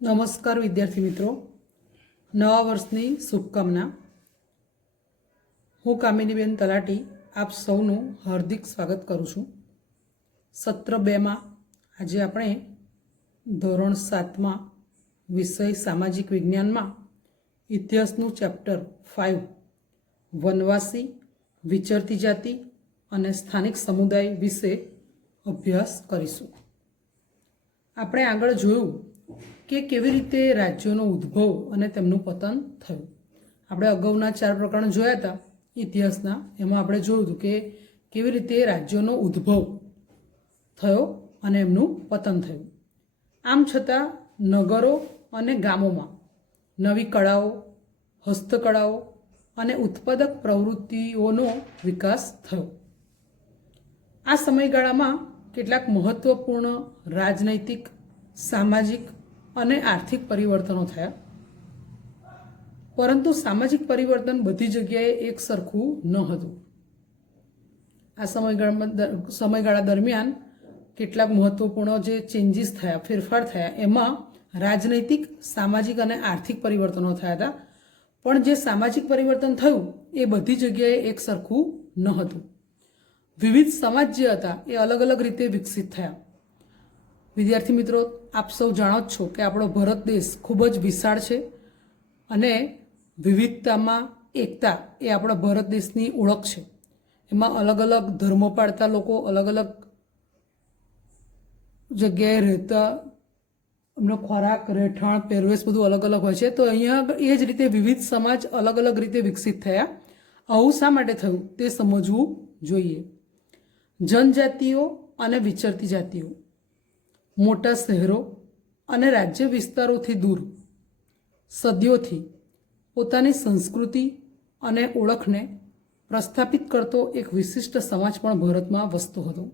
નમસ્કાર વિદ્યાર્થી મિત્રો, નવા વર્ષની શુભકામના। હું કામિનીબેન તલાટી આપ સૌનું હાર્દિક સ્વાગત કરું છું। સત્ર 2માં આજે આપણે ધોરણ 7માં વિષય સામાજિક વિજ્ઞાનમાં ઇતિહાસનું ચેપ્ટર 5 વનવાસી, વિચરતી જાતિ અને સ્થાનિક સમુદાય વિશે અભ્યાસ કરીશું। આપણે આગળ જોયું કે કેવી રીતે રાજ્યોનો ઉદ્ભવ અને તેમનું પતન થયું। આપણે અગાઉના 4 પ્રકરણ જોયા હતા ઇતિહાસના, એમાં આપણે જોયું હતું કે કેવી રીતે રાજ્યોનો ઉદ્ભવ થયો અને એમનું પતન થયું। આમ છતાં નગરો અને ગામોમાં નવી કળાઓ, હસ્તકળાઓ અને ઉત્પાદક પ્રવૃત્તિઓનો વિકાસ થયો। આ સમયગાળામાં કેટલાક મહત્વપૂર્ણ રાજનૈતિક, સામાજિક અને આર્થિક પરિવર્તનો થયા, પરંતુ સામાજિક પરિવર્તન બધી જગ્યાએ એક સરખું ન હતું। આ સમયગાળા દરમિયાન કેટલાક મહત્વપૂર્ણ જે ચેન્જીસ થયા, ફેરફાર થયા, એમાં રાજનૈતિક, સામાજિક અને આર્થિક પરિવર્તનો થયા હતા। પણ જે સામાજિક પરિવર્તન થયું એ બધી જગ્યાએ એક સરખું ન હતું। વિવિધ સમાજ જે હતા એ અલગ અલગ રીતે વિકસિત થયા। વિદ્યાર્થી મિત્રો, આપ સૌ જાણો જ છો કે આપણો ભારત દેશ ખૂબ જ વિશાળ છે અને વિવિધતામાં એકતા એ આપણા ભારત દેશની ઓળખ છે। એમાં અલગ અલગ ધર્મ પાળતા લોકો, અલગ અલગ જગ્યાએ રહેતા, એમનો ખોરાક, રહેઠાણ, પહેરવેશ બધું અલગ અલગ હોય છે। તો અહીંયા એ જ રીતે વિવિધ સમાજ અલગ અલગ રીતે વિકસિત થયા। આવું શા માટે થયું તે સમજવું જોઈએ। જનજાતિઓ અને વિચરતી જાતિઓ મોટા શહેરો અને રાજ્ય વિસ્તારોથી દૂર સદીઓથી પોતાની સંસ્કૃતિ અને ઓળખને પ્રસ્થાપિત કરતો એક વિશિષ્ટ સમાજ પણ ભારતમાં વસતો હતો।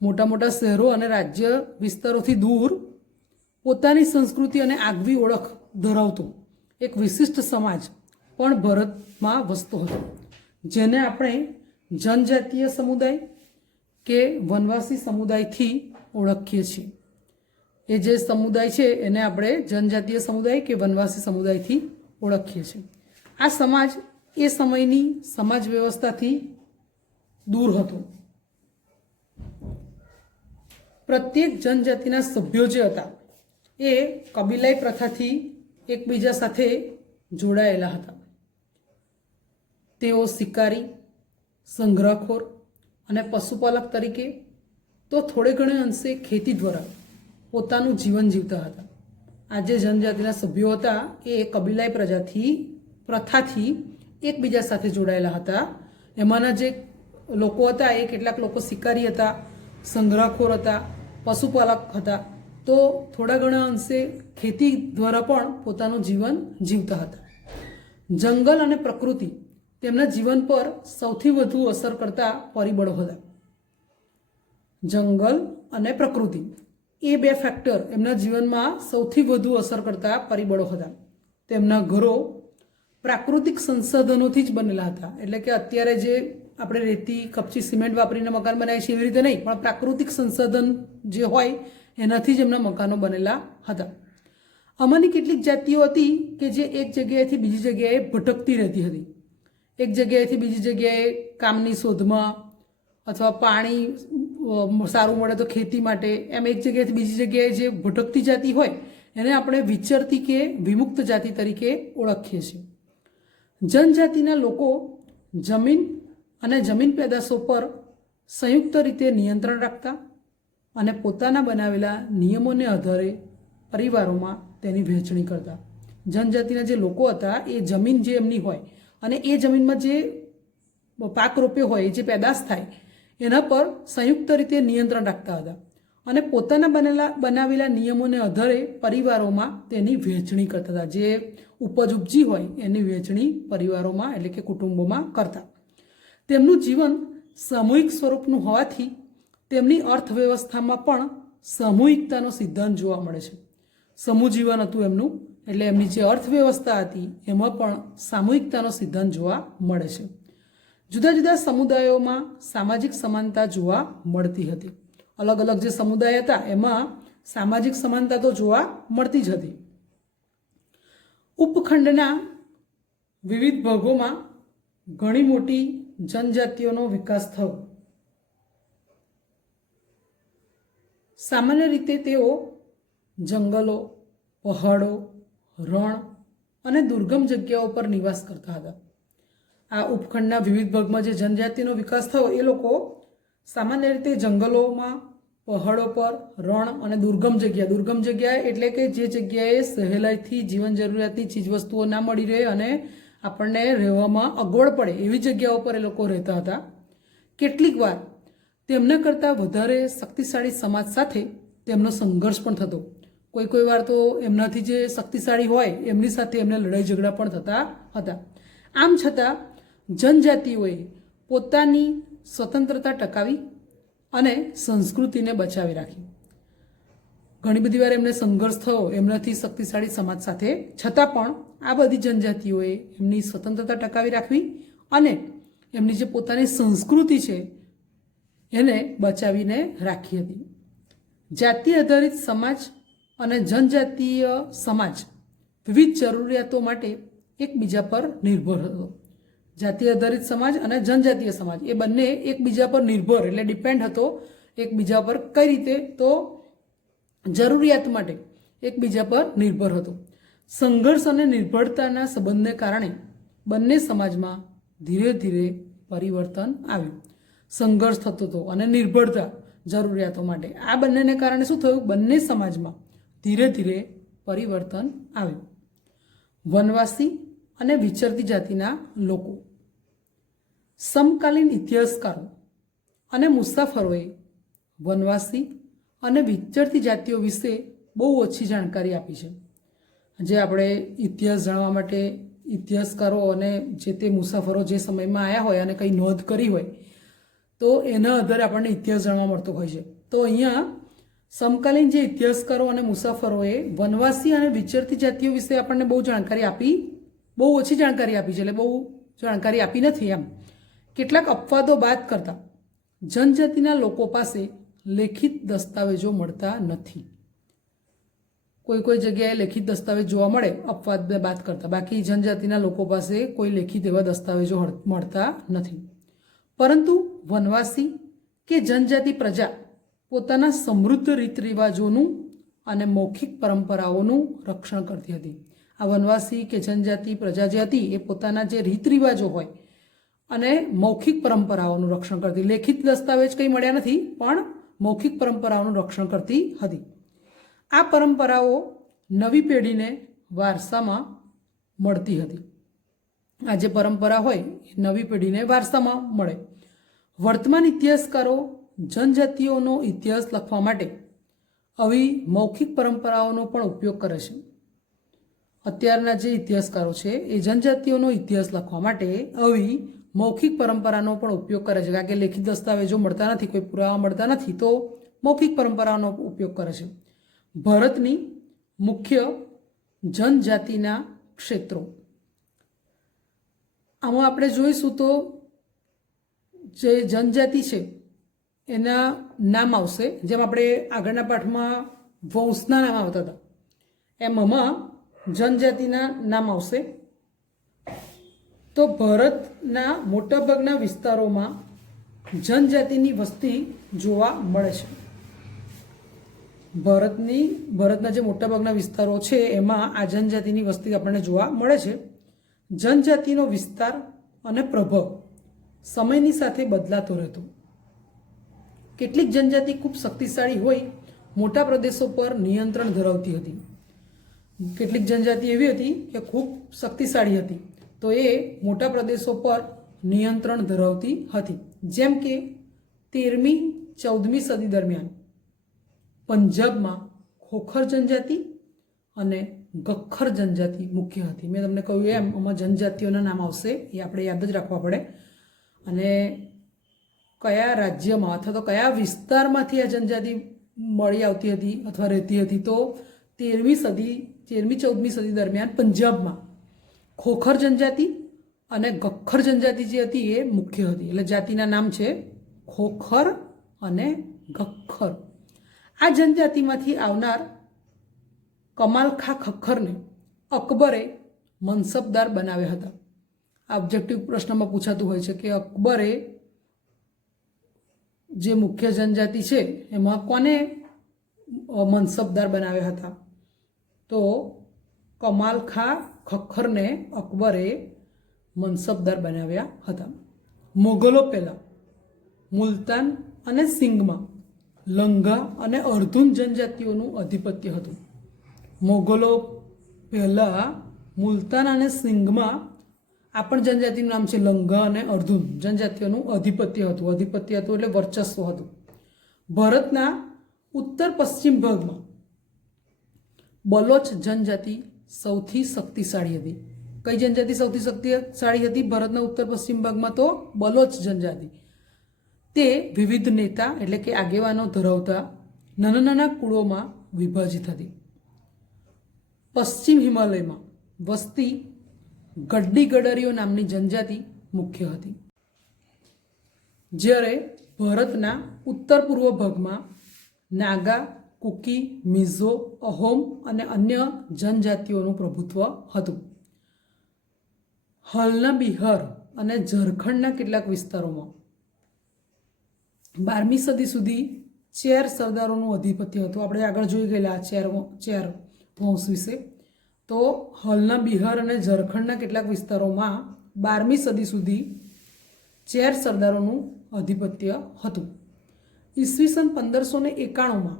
મોટા મોટા શહેરો અને રાજ્ય વિસ્તારોથી દૂર પોતાની સંસ્કૃતિ અને આગવી ઓળખ ધરાવતો એક વિશિષ્ટ સમાજ પણ ભારતમાં વસતો હતો, જેને આપણે જનજાતીય સમુદાય કે વનવાસી સમુદાયથી ઓળખીએ છીએ। એ જે સમુદાય છે એને આપણે જનજાતીય સમુદાય કે વનવાસી સમુદાયથી ઓળખીએ છીએ। આ સમાજ એ સમયની સમાજ વ્યવસ્થાથી દૂર હતો। પ્રત્યેક જનજાતિના સભ્યો જે હતા એ કબીલાઈ પ્રથાથી એકબીજા સાથે જોડાયેલા હતા। તેઓ શિકારી, સંગ્રહખોર અને પશુપાલક તરીકે તો થોડે ઘણે અંશે ખેતી દ્વારા પોતાનું જીવન જીવતા હતા। આ જે જનજાતિના સભ્યો હતા એ કબીલાઈ પ્રથાથી એકબીજા સાથે જોડાયેલા હતા। એમાંના જે લોકો હતા એ કેટલાક લોકો શિકારી હતા, સંગ્રહખોર હતા, પશુપાલક હતા, તો થોડા ઘણા અંશે ખેતી દ્વારા પણ પોતાનું જીવન જીવતા હતા। જંગલ અને પ્રકૃતિ તેમના જીવન પર સૌથી વધુ અસર કરતા પરિબળો હતા। જંગલ અને પ્રકૃતિ એ 2 ફેક્ટર એમના જીવનમાં સૌથી વધુ અસર કરતા પરિબળો હતા। તેમના ઘરો પ્રાકૃતિક સંસાધનોથી જ બનેલા હતા, એટલે કે અત્યારે જે આપણે રેતી, કપચી, સિમેન્ટ વાપરીને મકાન બનાવીએ છીએ એવી રીતે નહીં, પણ પ્રાકૃતિક સંસાધન જે હોય એનાથી જ એમના મકાનો બનેલા હતા। આમાંની કેટલીક જાતિઓ હતી કે જે એક જગ્યાએથી બીજી જગ્યાએ ભટકતી રહેતી હતી। એક જગ્યાએથી બીજી જગ્યાએ કામની શોધમાં અથવા પાણી સારું મળે તો ખેતી માટે, એમ એક જગ્યાએથી બીજી જગ્યાએ જે ભટકતી જાતિ હોય એને આપણે વિચરતી કે વિમુક્ત જાતિ તરીકે ઓળખીએ છીએ। જનજાતિના લોકો જમીન અને જમીન પેદાશો પર સંયુક્ત રીતે નિયંત્રણ રાખતા અને પોતાના બનાવેલા નિયમોને આધારે પરિવારોમાં તેની વહેંચણી કરતા। જનજાતિના જે લોકો હતા એ જમીન જે એમની હોય અને એ જમીનમાં જે પાક રોપ્યો હોય, જે પેદાશ થાય એના પર સંયુક્ત રીતે નિયંત્રણ રાખતા હતા અને પોતાના બનાવેલા નિયમોને આધારે પરિવારોમાં તેની વહેંચણી કરતા હતા। જે ઉપજ ઉપજી હોય એની વહેંચણી પરિવારોમાં એટલે કે કુટુંબોમાં કરતા। તેમનું જીવન સામૂહિક સ્વરૂપનું હોવાથી તેમની અર્થવ્યવસ્થામાં પણ સામૂહિકતાનો સિદ્ધાંત જોવા મળે છે। સમૂહ જીવન હતું એમનું, એટલે એમની જે અર્થવ્યવસ્થા હતી એમાં પણ સામૂહિકતાનો સિદ્ધાંત જોવા મળે છે। જુદા જુદા સમુદાયોમાં સામાજિક સમાનતા જોવા મળતી હતી। અલગ અલગ જે સમુદાય હતા એમાં સામાજિક સમાનતા તો જોવા મળતી જ હતી. ઉપખંડના વિવિધ ભાગોમાં ઘણી મોટી જનજાતિઓનો વિકાસ થયો. સામાન્ય રીતે તેઓ જંગલો, પહાડો, રણ અને દુર્ગમ જગ્યાઓ પર નિવાસ કરતા હતા. આ ઉપખંડના વિવિધ ભાગમાં જે જનજાતિનો વિકાસ થયો એ લોકો સામાન્ય રીતે જંગલોમાં, પહાડો પર, રણ અને દુર્ગમ જગ્યા એટલે કે જે જગ્યાએ સહેલાઈથી જીવન જરૂરિયાતની ચીજવસ્તુઓ ના મળી રહે અને આપણને રહેવામાં અગવડ પડે એવી જગ્યાઓ પર એ લોકો રહેતા હતા. કેટલીક વાર તેમના કરતાં વધારે શક્તિશાળી સમાજ સાથે તેમનો સંઘર્ષ પણ થતો. કોઈ વાર તો એમનાથી જે શક્તિશાળી હોય એમની સાથે એમને લડાઈ ઝઘડા પણ થતા હતા. આમ છતાં જનજાતિઓએ પોતાની સ્વતંત્રતા ટકાવી અને સંસ્કૃતિને બચાવી રાખી. ઘણી બધી વાર એમને સંઘર્ષ થયો એમનાથી શક્તિશાળી સમાજ સાથે, છતાં પણ આ બધી જનજાતિઓએ એમની સ્વતંત્રતા ટકાવી રાખવી અને એમની જે પોતાની સંસ્કૃતિ છે એને બચાવીને રાખી હતી. જાતિ આધારિત સમાજ અને જનજાતીય સમાજ વિવિધ જરૂરિયાતો માટે એકબીજા પર નિર્ભર હતો. જાતિ આધારિત સમાજ અને જનજાતીય સમાજ એ બંને એકબીજા પર નિર્ભર એટલે ડિપેન્ડ હતો એકબીજા પર. કઈ રીતે? તો જરૂરિયાત માટે એકબીજા પર નિર્ભર હતો. સંઘર્ષ અને નિર્ભરતાના સંબંધને કારણે બંને સમાજમાં ધીરે ધીરે પરિવર્તન આવ્યું. સંઘર્ષ થતો હતો અને નિર્ભરતા જરૂરિયાતો માટે, આ બંનેને કારણે શું થયું? બંને સમાજમાં ધીરે ધીરે પરિવર્તન આવ્યું. વનવાસી અને વિચરતી જાતિના લોકો. સમકાલીન ઇતિહાસકારો અને મુસાફરોએ વનવાસી અને વિચરતી જાતિઓ વિશે બહુ ઓછી જાણકારી આપી છે. જે આપણે ઇતિહાસ જાણવા માટે ઇતિહાસકારો અને જે તે મુસાફરો જે સમયમાં આવ્યા હોય અને કંઈ નોંધ કરી હોય તો એના આધારે આપણને ઇતિહાસ જાણવા મળતો હોય છે. તો અહીંયા સમકાલીન જે ઇતિહાસકારો અને મુસાફરોએ વનવાસી અને વિચરતી જાતિઓ વિશે આપણને બહુ ઓછી જાણકારી આપી છે, એટલે બહુ જાણકારી આપી નથી. એમ કેટલાક અપવાદો બાદ કરતા જનજાતિના લોકો પાસે લેખિત દસ્તાવેજો મળતા નથી. કોઈ જગ્યાએ લેખિત દસ્તાવેજ જોવા મળે અપવાદ બાદ કરતા, બાકી જનજાતિના લોકો પાસે કોઈ લેખિત એવા દસ્તાવેજો મળતા નથી. પરંતુ વનવાસી કે જનજાતિ પ્રજા પોતાના સમૃદ્ધ રીત રિવાજોનું અને મૌખિક પરંપરાઓનું રક્ષણ કરતી હતી. આ વનવાસી કે જનજાતિ પ્રજા જે હતી એ પોતાના જે રીત રિવાજો હોય અને મૌખિક પરંપરાઓનું રક્ષણ કરતી. લેખિત દસ્તાવેજ કંઈ મળ્યા નથી, પણ મૌખિક પરંપરાઓનું રક્ષણ કરતી હતી. આ પરંપરાઓ નવી પેઢીને વારસામાં મળતી હતી. આ જે પરંપરા હોય એ નવી પેઢીને વારસામાં મળે. વર્તમાન ઇતિહાસકારો જનજાતિઓનો ઇતિહાસ લખવા માટે આવી મૌખિક પરંપરાઓનો પણ ઉપયોગ કરે છે. અત્યારના જે ઇતિહાસકારો છે એ જનજાતિઓનો ઇતિહાસ લખવા માટે આવી મૌખિક પરંપરાનો પણ ઉપયોગ કરે છે. કારણ કે લેખિત દસ્તાવેજો મળતા નથી, કોઈ પુરાવા મળતા નથી, તો મૌખિક પરંપરાનો ઉપયોગ કરે છે. ભારતની મુખ્ય જનજાતિના ક્ષેત્રો. આમાં આપણે જોઈશું તો જે જનજાતિ છે એના નામ આવશે. જેમ આપણે આગળના પાઠમાં વંશના નામ આવતા હતા એમ આમાં જનજાતિના નામ આવશે. તો ભારતના મોટાભાગના વિસ્તારોમાં જનજાતિની વસ્તી જોવા મળે છે. ભારતના જે મોટાભાગના વિસ્તારો છે એમાં આ જનજાતિની વસ્તી આપણને જોવા મળે છે. જનજાતિનો વિસ્તાર અને પ્રભાવ સમયની સાથે બદલાતો રહેતો. કેટલીક જનજાતિ ખૂબ શક્તિશાળી હોય મોટા પ્રદેશો પર નિયંત્રણ ધરાવતી હતી. કેટલીક જનજાતિ એવી હતી કે ખૂબ શક્તિશાળી હતી, તો એ મોટા પ્રદેશો પર નિયંત્રણ ધરાવતી હતી. જેમ કે 13મી 14મી સદી દરમિયાન પંજાબમાં ખોખર જનજાતિ અને ગખ્ખર જનજાતિ મુખ્ય હતી. મેં તમને કહ્યું એમ આમાં જનજાતિઓના નામ આવશે, એ આપણે યાદ જ રાખવા પડે. અને કયા રાજ્યમાં અથવા તો કયા વિસ્તારમાંથી આ જનજાતિ મળી આવતી હતી અથવા રહેતી હતી, તો 13મી 14મી સદી દરમિયાન પંજાબમાં ખોખર જનજાતિ અને ગખ્ખર જનજાતિ જે હતી એ મુખ્ય હતી. એટલે જાતિના નામ છે ખોખર અને ગખ્ખર. આ જનજાતિમાંથી આવનાર કમાલખા ખખ્ખરને અકબરે મનસબદાર બનાવ્યા હતા. આ ઓબ્જેક્ટિવ પ્રશ્નમાં પૂછાતું હોય છે કે અકબરે જે મુખ્ય જનજાતિ છે એમાં કોને મનસબદાર બનાવ્યા હતા? તો કમાલખા ખખ્ખરને અકબરે મનસબદાર બનાવ્યા હતા. મોગલો પહેલાં મુલતાન અને સિંઘમાં લંગા અને અર્ધુન જનજાતિઓનું આધિપત્ય હતું. મોગલો પહેલાં મુલતાન અને સિંઘમાં આ પણ જનજાતિનું નામ છે લંગા અને અર્ધુન જનજાતિઓનું આધિપત્ય હતું. આધિપત્ય હતું એટલે વર્ચસ્વ હતું. ભારતના ઉત્તર પશ્ચિમ ભાગમાં બલોચ જનજાતિ સૌથી શક્તિશાળી હતી. કઈ જનજાતિ સૌથી શક્તિશાળી હતી ભારતના ઉત્તર પશ્ચિમ ભાગમાં? તો બલોચ જનજાતિ. તે વિવિધ નેતા એટલે કે આગેવાનો ધરાવતા નાના નાના કુળોમાં વિભાજિત હતી. પશ્ચિમ હિમાલયમાં વસતી ગડ્ડી ગડરીઓ નામની જનજાતિ મુખ્ય હતી. જ્યારે ભારતના ઉત્તર પૂર્વ ભાગમાં નાગા, કુકી, મિઝો, અહોમ અને અન્ય જનજાતિઓનું પ્રભુત્વ હતું. હાલના બિહાર અને ઝારખંડના કેટલાક વિસ્તારોમાં 12મી સદી સુધી ચેર સરદારોનું આધિપત્ય હતું. આપણે આગળ જોઈ ગયેલા ચેર વંશ વિશે. તો હાલના બિહાર અને ઝારખંડના કેટલાક વિસ્તારોમાં 12મી સદી સુધી ચેર સરદારોનું આધિપત્ય હતું. ઈસવીસન 1591માં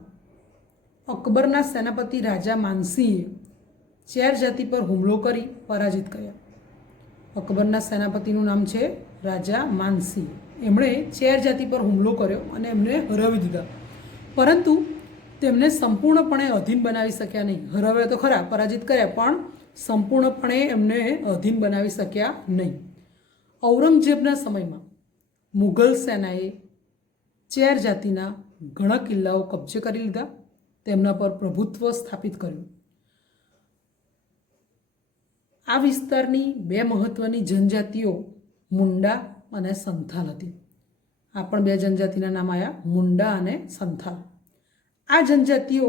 અકબરના સેનાપતિ રાજા માનસિંહે ચેર જાતિ પર હુમલો કરી પરાજિત કર્યા. અકબરના સેનાપતિનું નામ છે રાજા માનસિંહ. એમણે ચેર જાતિ પર હુમલો કર્યો અને એમને હરાવી દીધા, પરંતુ તેમને સંપૂર્ણપણે અધીન બનાવી શક્યા નહીં. હરાવ્યા તો ખરા, પરાજિત કર્યા, પણ સંપૂર્ણપણે એમને અધીન બનાવી શક્યા નહીં. ઔરંગઝેબના સમયમાં મુઘલ સેનાએ ચેર જાતિના ઘણા કિલ્લાઓ કબજે કરી લીધા, તેમના પર પ્રભુત્વ સ્થાપિત કર્યું. આ વિસ્તારની બે મહત્વની જનજાતિઓ મુંડા અને સંથાલ હતી. આ પણ બે જનજાતિના નામ આવ્યા, મુંડા અને સંથાલ. આ જનજાતિઓ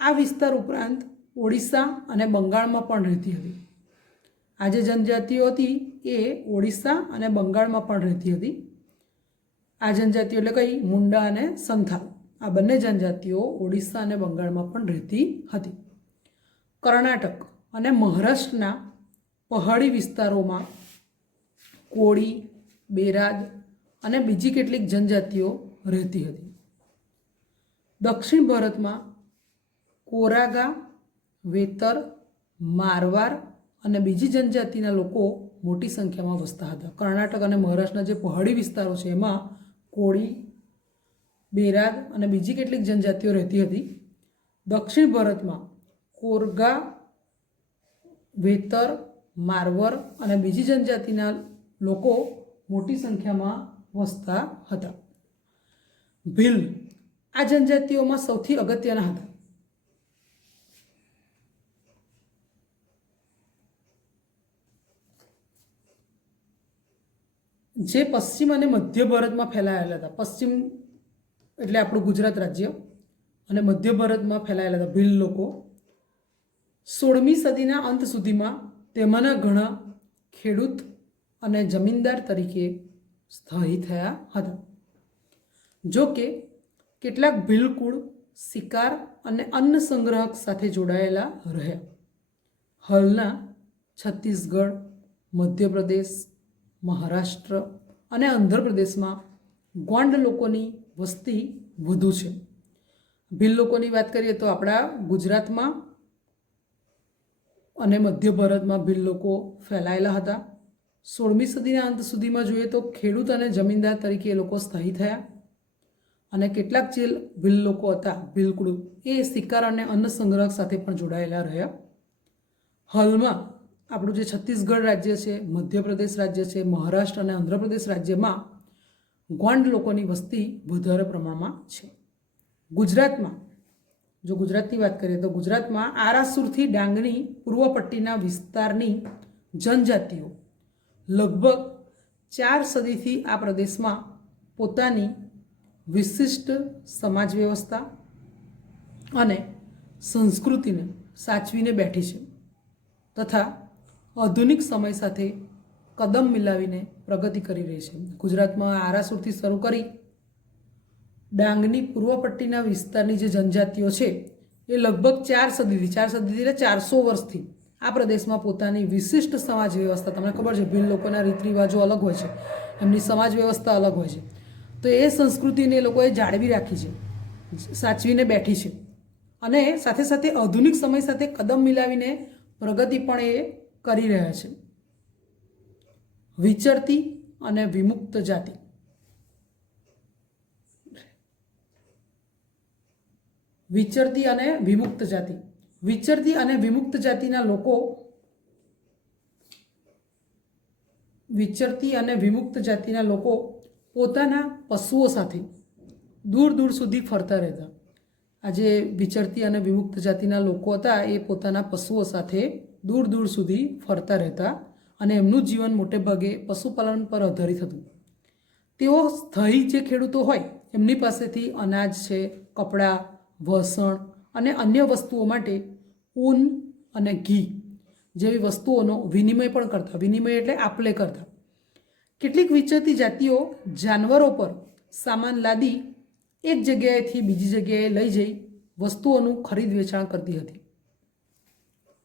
આ વિસ્તાર ઉપરાંત ઓડિશા અને બંગાળમાં પણ રહેતી હતી. આ જે જનજાતિઓ હતી એ ઓડિશા અને બંગાળમાં પણ રહેતી હતી. આ જનજાતિઓ એટલે કઈ? મુંડા અને સંથાલ. આ બંને જનજાતિઓ ઓડિશા અને બંગાળમાં પણ રહેતી હતી. કર્ણાટક અને મહારાષ્ટ્રના પહાડી વિસ્તારોમાં કોળી, બેરાદ અને બીજી કેટલીક જનજાતિઓ રહેતી હતી. દક્ષિણ ભારતમાં કોરાગા, વેતર, મારવાર અને બીજી જનજાતિના લોકો મોટી સંખ્યામાં વસતા હતા. કર્ણાટક અને મહારાષ્ટ્રના જે પહાડી વિસ્તારો છે એમાં કોળી, બેરાદ અને બીજી કેટલીક જનજાતિઓ રહેતી હતી. દક્ષિણ ભારતમાં કોરગા, વેતર, મારવર અને બીજી જનજાતિના લોકો મોટી સંખ્યામાં વસતા હતા. ભીલ આ જનજાતિઓમાં સૌથી અગત્યના હતા. જે પશ્ચિમ અને મધ્ય ભારતમાં ફેલાયેલા હતા. પશ્ચિમ એટલે આપણું ગુજરાત રાજ્ય અને મધ્ય ભારતમાં ફેલાયેલા હતા ભીલ લોકો. 16મી સદીના અંત સુધીમાં તેમાંના ઘણા ખેડૂત અને જમીનદાર તરીકે સ્થાયી થયા હતા. જો કે કેટલાક ભીલ કુળ શિકાર અને અન્ન સંગ્રહક સાથે જોડાયેલા રહ્યા. હાલના છત્તીસગઢ, મધ્યપ્રદેશ, મહારાષ્ટ્ર અને આંધ્રપ્રદેશમાં ગોંડ લોકોની વસ્તી વધુ છે. ભીલ લોકોની વાત કરીએ તો આપણા ગુજરાતમાં અને મધ્ય ભારતમાં ભીલ લોકો ફેલાયેલા હતા. 16મી સદીના અંત સુધીમાં જોઈએ તો ખેડૂત અને જમીનદાર તરીકે એ લોકો સ્થાયી થયા અને કેટલાક જે ભીલ લોકો હતા, ભીલ કુળ, એ શિકાર અને અન્ન સંગ્રહ સાથે પણ જોડાયેલા રહ્યા. હાલમાં આપણું જે છત્તીસગઢ રાજ્ય છે, મધ્યપ્રદેશ રાજ્ય છે, મહારાષ્ટ્ર અને આંધ્રપ્રદેશ રાજ્યમાં ગોંડ લોકોની વસ્તી વધારે પ્રમાણમાં છે. ગુજરાતમાં જો ગુજરાતની વાત કરીએ તો ગુજરાતમાં આરાસુરથી ડાંગની પૂર્વ પટ્ટીના વિસ્તારની જનજાતિઓ લગભગ 4 સદીથી આ પ્રદેશમાં પોતાની વિશિષ્ટ સમાજ વ્યવસ્થા, અને સંસ્કૃતિને સાચવીને બેઠી છે તથા આધુનિક સમય સાથે કદમ મિલાવીને પ્રગતિ કરી રહી છે. ગુજરાતમાં આરાસુરથી શરૂ કરી ડાંગની પૂર્વ પટ્ટીના વિસ્તારની જે જનજાતિઓ છે એ લગભગ 4 સદીથી એટલે 400 વર્ષથી આ પ્રદેશમાં પોતાની વિશિષ્ટ સમાજ વ્યવસ્થા, તમને ખબર છે ભીલ લોકોના રીત રિવાજો અલગ હોય છે, એમની સમાજ વ્યવસ્થા અલગ હોય છે, તો એ સંસ્કૃતિને એ લોકોએ જાળવી રાખી છે, સાચવીને બેઠી છે અને સાથે સાથે આધુનિક સમય સાથે કદમ મિલાવીને પ્રગતિ પણ એ કરી રહ્યા છે. વિચરતી અને વિમુક્ત જાતિ. વિચરતી અને વિમુક્ત જાતિ. વિચરતી અને વિમુક્ત જાતિના લોકો પોતાના પશુઓ સાથે દૂર દૂર સુધી ફરતા રહેતા. આ જે વિચરતી અને વિમુક્ત જાતિના લોકો હતા એ પોતાના પશુઓ સાથે દૂર દૂર સુધી ફરતા રહેતા અને એમનું જીવન મોટે ભાગે પશુપાલન પર આધારિત હતું. તેઓ સ્થાયી જે ખેડૂતો હોય એમની પાસેથી અનાજ છે, કપડાં, વસણ અને અન્ય વસ્તુઓ માટે ઊન અને ઘી જેવી વસ્તુઓનો વિનિમય પણ કરતા. વિનિમય એટલે આપલે કરતા. કેટલીક વિચરતી જાતિઓ જાનવરો પર સામાન લાદી એક જગ્યાએથી બીજી જગ્યાએ લઈ જઈ વસ્તુઓનું ખરીદ વેચાણ કરતી હતી.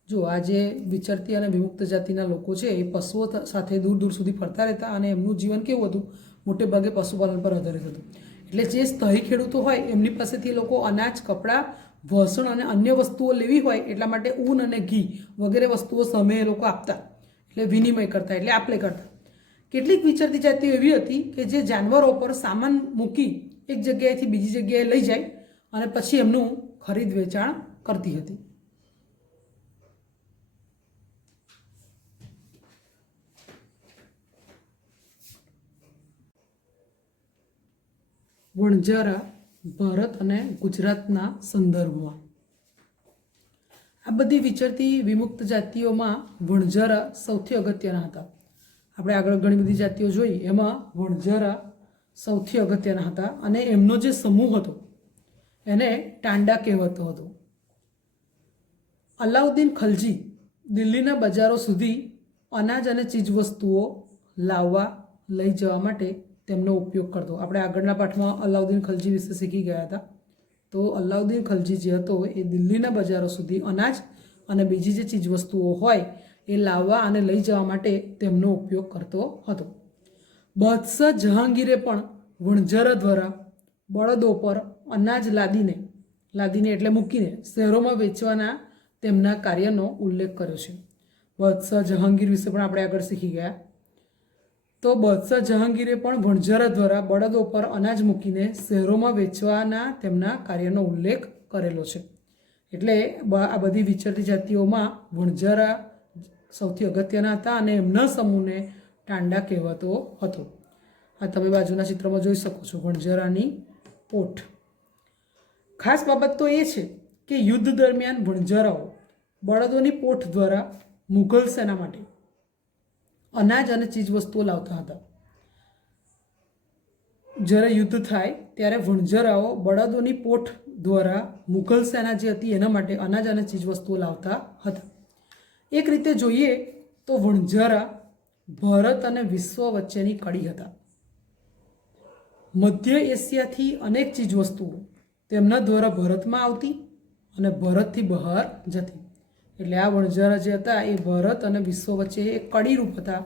જો આ જે વિચરતી અને વિમુક્ત જાતિના લોકો છે એ પશુઓ સાથે દૂર દૂર સુધી ફરતા રહેતા અને એમનું જીવન કેવું હતું? મોટે ભાગે પશુપાલન પર આધારિત હતું. એટલે જે સ્થાયી ખેડૂતો હોય એમની પાસેથી લોકો અનાજ, કપડાં, વસણ અને અન્ય વસ્તુઓ લેવી હોય એટલા માટે ઊન અને ઘી વગેરે વસ્તુઓ સામે એ લોકો આપતા, એટલે વિનિમય કરતા, એટલે આપલે કરતા. કેટલીક વિચરતી જાતિઓ એવી હતી કે જે જાનવરો પર સામાન મૂકી એક જગ્યાએથી બીજી જગ્યાએ લઈ જાય અને પછી એમનું ખરીદ વેચાણ કરતી હતી. વણજારા ભારત અને ગુજરાતના સંદર્ભમાં. આ બધી વિચરતી વિમુક્ત જાતિઓમાં વણજારા સૌથી અગત્યના હતા. આપણે આગળ ઘણી બધી જાતિઓ જોઈ, એમાં વણજારા સૌથી અગત્યના હતા અને એમનો જે સમૂહ હતો એને ટાંડા કહેવાતો હતો. અલાઉદ્દીન ખલજી દિલ્હીના બજારો સુધી અનાજ અને ચીજવસ્તુઓ લાવવા લઈ જવા માટે તેમનો ઉપયોગ કરતો. આપણે આગળના પાઠમાં અલાઉદ્દીન ખલજી વિશે શીખી ગયા હતા. તો અલાઉદ્દીન ખલજી જે હતો એ દિલ્હીના બજારો સુધી અનાજ અને બીજી જે ચીજવસ્તુઓ હોય એ લાવવા અને લઈ જવા માટે તેમનો ઉપયોગ કરતો હતો. બાદશાહ જહાંગીરે પણ વણજારા દ્વારા બળદો પર અનાજ લાદીને એટલે મૂકીને શહેરોમાં વેચવાના તેમના કાર્યનો ઉલ્લેખ કર્યો છે. બાદશાહ જહાંગીર વિશે પણ આપણે આગળ શીખી ગયા. તો બાદશાહ જહાંગીરે પણ વણજારા દ્વારા બળદો પર અનાજ મૂકીને શહેરોમાં વેચવાના તેમના કાર્યનો ઉલ્લેખ કરેલો છે. એટલે આ બધી વિચરતી જાતિઓમાં વણજારા સૌથી અગત્યના હતા અને એમના સમૂહને ટાંડા કહેવાતો હતો. આ તમે બાજુના ચિત્રમાં જોઈ શકો છો વણજારાની પોઠ. ખાસ બાબત તો એ છે કે યુદ્ધ દરમિયાન વણજારાઓ બળદોની પોઠ દ્વારા મુઘલ સેના માટે અનાજ અને ચીજવસ્તુઓ લાવતા હતા. જ્યારે યુદ્ધ થાય ત્યારે વણજારાઓ બળદોની પોઠ દ્વારા મુઘલ સેના જે હતી એના માટે અનાજ અને ચીજવસ્તુઓ લાવતા હતા. એક રીતે જોઈએ તો વણજારા ભારત અને વિશ્વ વચ્ચેની કડી હતા. મધ્ય એશિયાથી અનેક ચીજવસ્તુઓ તેમના દ્વારા ભારતમાં આવતી અને ભારતથી બહાર જતી. એટલે આ વણજારા જે હતા એ ભારત અને વિશ્વ વચ્ચે એક કડીરૂપ હતા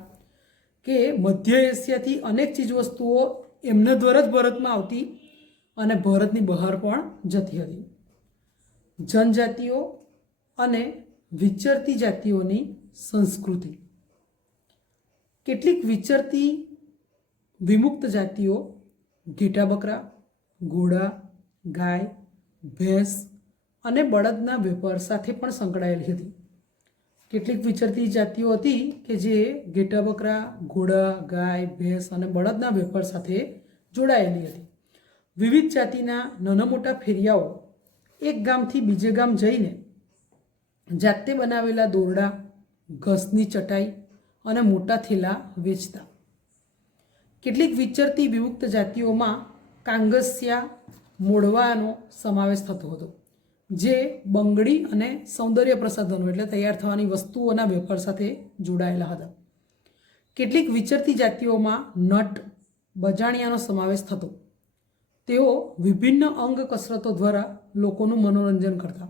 કે મધ્ય એશિયાથી અનેક ચીજવસ્તુઓ એમના દ્વારા જ ભારતમાં આવતી અને ભારતની બહાર પણ જતી હતી. જનજાતિઓ અને વિચરતી જાતિઓની સંસ્કૃતિ. કેટલીક વિચરતી વિમુક્ત જાતિઓ ઘેટા બકરા, ઘોડા, ગાય, ભેંસ અને બળદના વેપાર સાથે પણ સંકળાયેલી હતી. કેટલીક વિચરતી જાતિઓ હતી કે જે ઘેટા બકરા, ઘોડા, ગાય, ભેંસ અને બળદના વેપાર સાથે જોડાયેલી હતી. વિવિધ જાતિના નાના મોટા ફેરિયાઓ એક ગામથી બીજે ગામ જઈને જાતે બનાવેલા દોરડા, ઘસની ચટાઈ અને મોટા થેલા વેચતા. કેટલીક વિચરતી વિમુક્ત જાતિઓમાં કાંગસિયા, મોડવાનો સમાવેશ થતો હતો. જે બંગડી અને સૌંદર્ય પ્રસાધનો એટલે તૈયાર થવાની વસ્તુઓના વેપાર સાથે જોડાયેલા હતા. કેટલીક વિચરતી જાતિઓમાં નટ બજાણિયાનો સમાવેશ થતો. તેઓ વિભિન્ન અંગ કસરતો દ્વારા લોકોનું મનોરંજન કરતા.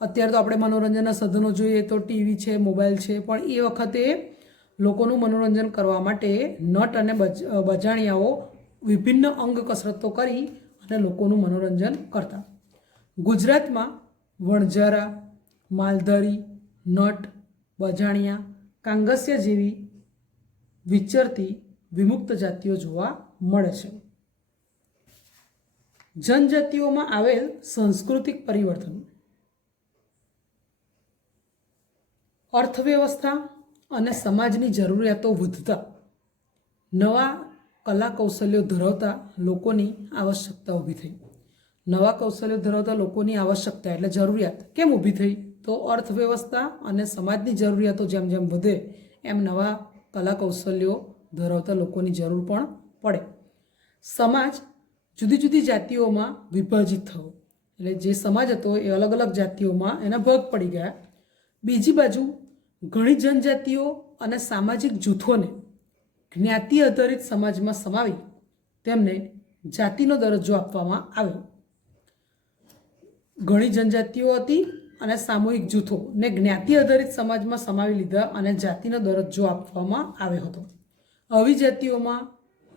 અત્યારે તો આપણે મનોરંજનના સાધનો જોઈએ તો ટીવી છે, મોબાઈલ છે, પણ એ વખતે લોકોનું મનોરંજન કરવા માટે નટ અને બજાણિયાઓ વિભિન્ન અંગ કસરતો કરી અને લોકોનું મનોરંજન કરતા. ગુજરાતમાં વણઝારા, માલધારી, નટ, બજાણિયા, કાંગસિયા જેવી વિચરતી વિમુક્ત જાતિઓ જોવા મળે છે. જનજાતિઓમાં આવેલ સાંસ્કૃતિક પરિવર્તન. અર્થવ્યવસ્થા અને સમાજની જરૂરિયાતો વધતા નવા કલા કૌશલ્યો ધરાવતા લોકોની આવશ્યકતા ઊભી થઈ. નવા કૌશલ્યો ધરાવતા લોકોની આવશ્યકતા એટલે જરૂરિયાત કેમ ઊભી થઈ? તો અર્થવ્યવસ્થા અને સમાજની જરૂરિયાતો જેમ જેમ વધે એમ નવા કલા કૌશલ્યો ધરાવતા લોકોની જરૂર પણ પડે. સમાજ જુદી જુદી જાતિઓમાં વિભાજિત થયો. એટલે જે સમાજ હતો એ અલગ અલગ જાતિઓમાં એના ભાગ પડી ગયા. બીજી બાજુ ઘણી જનજાતિઓ અને સામાજિક જૂથોને જ્ઞાતિ આધારિત સમાજમાં સમાવી તેમને જાતિનો દરજ્જો આપવામાં આવ્યો. ઘણી જનજાતિઓ હતી અને સામૂહિક જૂથોને જ્ઞાતિ આધારિત સમાજમાં સમાવી લીધા અને જાતિનો દરજ્જો આપવામાં આવ્યો હતો. આવી જાતિઓમાં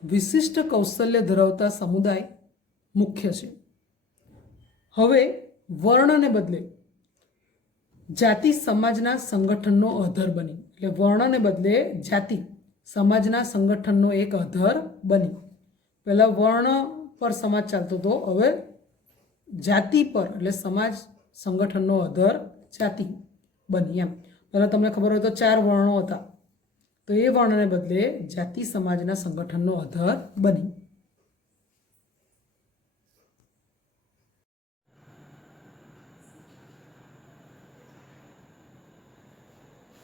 વિશિષ્ટ કૌશલ્ય ધરાવતા સમુદાય મુખ્ય છે. હવે વર્ણને બદલે જાતિ સમાજના સંગઠનનો આધાર બની. એટલે વર્ણને બદલે જાતિ સમાજના સંગઠનનો એક આધાર બની. પહેલાં વર્ણ પર સમાજ ચાલતો હતો, હવે જાતિ પર એટલે સમાજ સંગઠનનો આધાર જાતિ બની. એમ પહેલાં તમને ખબર હોય તો 4 વર્ણો હતા, તો એ વર્ણને બદલે જાતિ સમાજના સંગઠનનો આધાર બની.